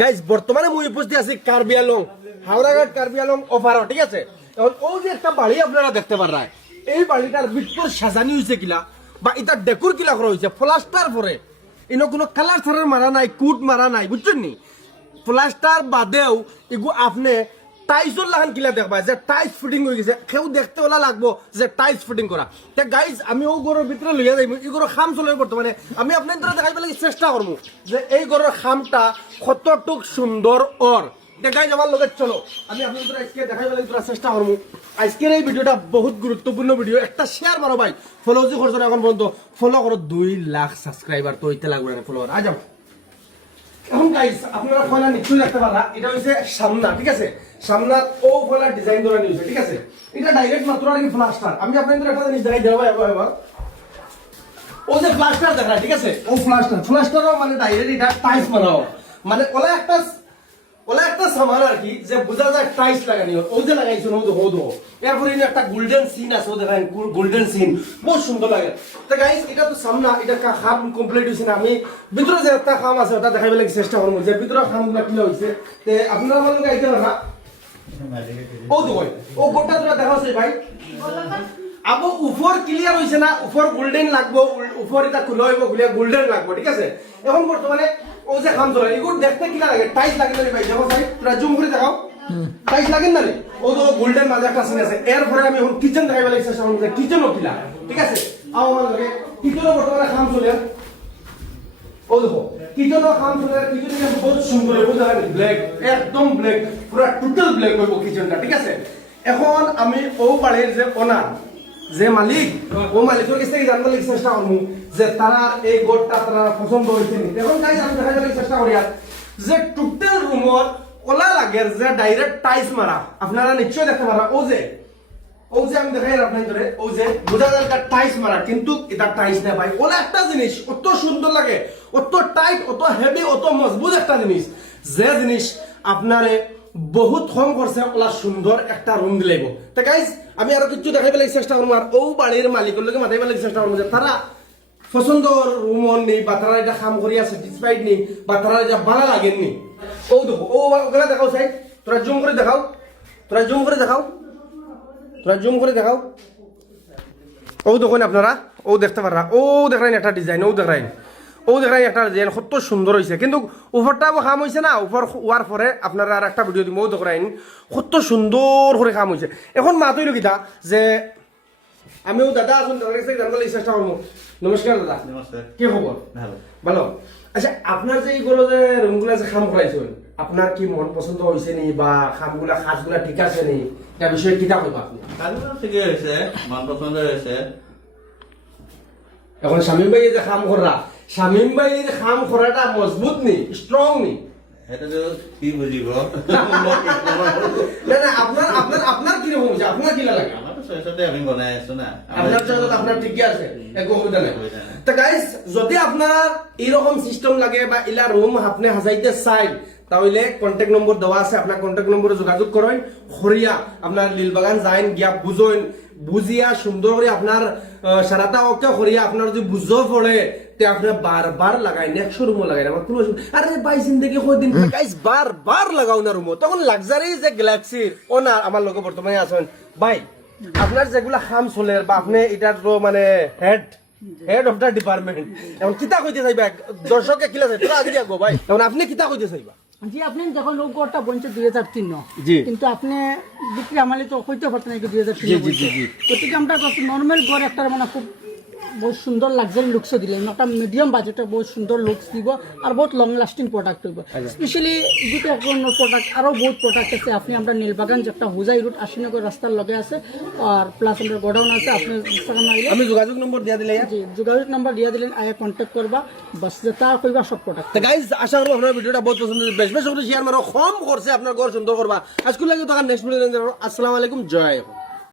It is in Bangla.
গাইজ বর্তমানে মুই উপস্থিত আছি কার্বি আলং হাওড়াঘাট কার্বি আলং অফারও ঠিক আছে। এখন ও যে একটা বাড়ি আপনারা দেখতে পারেন, এই বাড়িটার ভিতর সাজানি হয়েছে কিলা বা এটা ডেকোর কিলা করা হয়েছে প্লাস্টার পরে ইনো কোনো কালার ছাড়ার মারা নাই, কুট মারা নাই, বুঝছেন নি? প্লাস্টার বাদেও এগু আপনি টাইলসর লাগান কিলা দেখবা যে টাইলস ফিটিং হয়ে গেছে, কেউ দেখতে ওলা লাগবো যে টাইলস ফিটিং করা। তে গাইজ আমি ও ঘরের ভিতরে লইয়া যাইব, এই ঘরের খাম চলে বর্তমানে আমি আপনার দ্বারা দেখাইব লাগে চেষ্টা করবো যে এই ঘরের খামটা কতটুক সুন্দর ওর। গাইজ আমার লগে চলো আমি আপনার দ্বারা আজকে দেখাইব লাগে চেষ্টা করবো। আজকের এই ভিডিওটা বহুত গুরুত্বপূর্ণ ভিডিও, একটা শেয়ার মারো ভাই, ফলো যে করছো এখন পর্যন্ত ফলো করো, 2 লাখ সাবস্ক্রাইবার তো ইতে লাগবে না ফলোয়ার আজ। এখন গাইস আপনারা ফয়লা নিশ্চয়ই দেখতে পারা, এটা হচ্ছে সামনা, ঠিক আছে? সামনার ও ফয়লা ডিজাইন করা নিয়েছে, ঠিক আছে? এটা ডাইরেক্ট মাত্র আর কি প্লাস্টার। আমি আপনাদের একটা জিনিস দেখাই দেবো এবার, ও যে প্লাস্টার দেখা, ঠিক আছে? ও প্লাস্টারও মানে ডাইরেক্ট এটা টাইলস বানাও, মানে ওলা একটা সামান আর কি যে বোঝা যায় টাইলস লাগানি, ও যে লাগাইছো ও দো এরপরে একটা গোল্ডেন সিন আছে, ও দেখেন গোল্ডেন সিন বহুত সুন্দর লাগে। তো গাইস এটা তো সামনা, এটা খাম কমপ্লিট হইছে না, আমি ভিতরে যে একটা খাম আছে ওটা দেখাইবার লাগি চেষ্টা করব যে ভিতরে খামগুলো কি হইছে। তে আপনারা মানে গাইতে না ও দো ও গোটা তোরা দেখাছে ভাই, আবো উপর ক্লিয়ার হইছে না, উপর গোল্ডেন লাগবো, উপর এটা খুলে হইব, খুলে গোল্ডেন লাগবো, ঠিক আছে? এখন বর্তমানে ও যে খাম ধরে এগুলো দেখতে কি লাগে, টাইলস লাগে না ভাই, দেখো ভাই তোরা জুম করে দেখাও, টাইলস লাগে না রে? ও তো গোল্ডেন মাঝে একটা সিন আছে। এরপরে আমি এখন কিচেন দেখাইবা লাগি চেষ্টা করব যে কিচেনও কিলা, ঠিক আছে? আও আমার লাগে কিচেনও বর্তমানে খাম চলে, ও দেখো কিচেনও খাম চলে, কিচেনটা বহুত সুন্দর, বুঝা যায় ব্ল্যাক, একদম ব্ল্যাক, পুরো টোটাল ব্ল্যাক হইব কিচেনটা, ঠিক আছে? এখন আমি ও বাড়ির যে ওনার যে মালিক, ও মালিকের কাছ থেকে জানবার লাগি চেষ্টা করবো যে তারা এই ঘরটা তারা পছন্দ হয়েছে নি। এখন গাইস আমি দেখাইবার লাগি চেষ্টা করি আর যে টোটাল রুমর ওলা লাগে যে ডাইরেক্ট টাইলস মারা, আপনারা নিশ্চয়ই দেখতে পারা। ও যে আমি দেখাই আপনার ধরে ও যে বোঝা যায় টাইলস মারা, কিন্তু এটা টাইলস না ভাই, ওলা একটা জিনিস অত সুন্দর লাগে, অত টাইট, অত হেভি, অত মজবুত একটা জিনিস, যে জিনিস আপনারে বহুত কম করছে ওলা সুন্দর একটা রুম দিলাইব। তা গাইস আমি আরো কিছু দেখাইবার লাগি চেষ্টা করবো আর ও বাড়ির মালিকের লগে মাথাইবার লাগি চেষ্টা করবো যে তারা পছন্দ রুম নেই বা তারা এটা কাম করিয়া স্যাটিসফাইড নেই বা তারা এটা ভালো লাগেননি। ও দেখো ও ওগুলা দেখাও চাই, তোরা জুম করে দেখাও, তোরা জুম করে দেখাও, তোরা জুম করে দেখাও। ও দেখুন আপনারা, ও দেখতে পারা, ও দেখাইন একটা ডিজাইন, ও দেখাইন একটা ডিজাইন কত সুন্দর হয়েছে, কিন্তু উপরটা কাম হয়েছে না, উপর হওয়ার পরে আপনারা আর একটা ভিডিও দিব, ও দেখাইন কত সুন্দর করে কাম হয়েছে। এখন মা তৈল কিতা যে আমিও দাদা আসুন দাদার কাছে জানবার লাগি চেষ্টা করবো। নমস্কার দাদা। নমস্কার। কি খবর? ভালো। ভালো। আচ্ছা আপনার যে এইগুলো যে রুমগুলা যে খাম করাইছেন, আপনার কি মন পছন্দ হয়েছে নি বা খামগুলা খাসগুলা ঠিক আছে নি, এটা বিষয়ে কিতা কইবা আপনি? কাজগুলো ঠিকই হয়েছে, মন পছন্দ হয়েছে। এখন শামীম ভাই যে খাম করা, শামীম ভাই যে খাম করাটা মজবুত নি, স্ট্রং নি? এটা তো কি বুঝিব? না আপনার আপনার আপনার কি রকম হচ্ছে, আপনার কি লাগে? আমার তো সরষেতে আমি বনাই আছো না। আপনার জন্য আপনার ঠিকই আছে, একো অসুবিধা নাই। তো গাইস যদি আপনার এরকম সিস্টেম লাগে বা ইলা রুম আপনি হাজাইতে চাই, তাহলে কন্ট্যাক্ট নম্বর দেওয়া আছে, আপনার কন্ট্যাক্ট নম্বরে যোগাযোগ করেন, হরিয়া আপনার লীলবাগান যাইন, গিয়া বুঝেন, বুঝিয়া সুন্দর করে আপনার সারাটা ওকে হরিয়া আপনার যদি বুঝো পড়ে তে আপনি বারবার লাগাই, নেক্সট রুমও লাগাই, আমার কোনো আরে ভাই জিন্দগি কয়দিন গাইস বারবার লাগাও না রুমও, তখন লাক্সারি যে গ্যালাক্সির ও না আমার লোক বর্তমানে আছেন ভাই, আপনার যেগুলা খাম চলে বা আপনি এটার মানে হেড অফ দ্য ডিপার্টমেন্ট, এখন কিতা কইতে চাইবা দর্শককে কিলা চাই তোরা আগে গো ভাই, এখন আপনি কিতা কইতে চাইবা? জি আপনি যখন ও গড়টা বলছে 2003 জি, কিন্তু আপনি বিক্রি আমালে তো হইতে পারতেন না 2003 গতিকে আমরা নর্মাল গড় একটা মানে খুব বহুত সুন্দর লাক্সারি লুকসও দিলে একটা মিডিয়াম বাজেটে বহুত সুন্দর লুকস দিব আর বহুত লং লাস্টিং প্রোডাক্ট হইব। স্পেশালি দুটো এখন প্রোডাক্ট আরও বহুত প্রোডাক্ট আছে, আপনি আমরা নীলবাগান যে একটা হুজাই রুট আশিনগর রাস্তার লগে আছে আর প্লাস আমাদের গোডাউন আছে, আপনি আমি যোগাযোগ নম্বর দিয়া দিলে জি যোগাযোগ নাম্বার দিয়ে দিলেন, আয়া কন্ট্যাক্ট করবা, বাস যে তার কইবা সব প্রোডাক্ট। তো গাইস আশা করব আপনার ভিডিওটা বহুত পছন্দ হয়েছে, বেশ বেশ করে শেয়ার মারো, কম করছে আপনার ঘর সুন্দর করবা। আজকে লাগে তো নেক্সট ভিডিও। আসসালামু আলাইকুম, জয় হোক।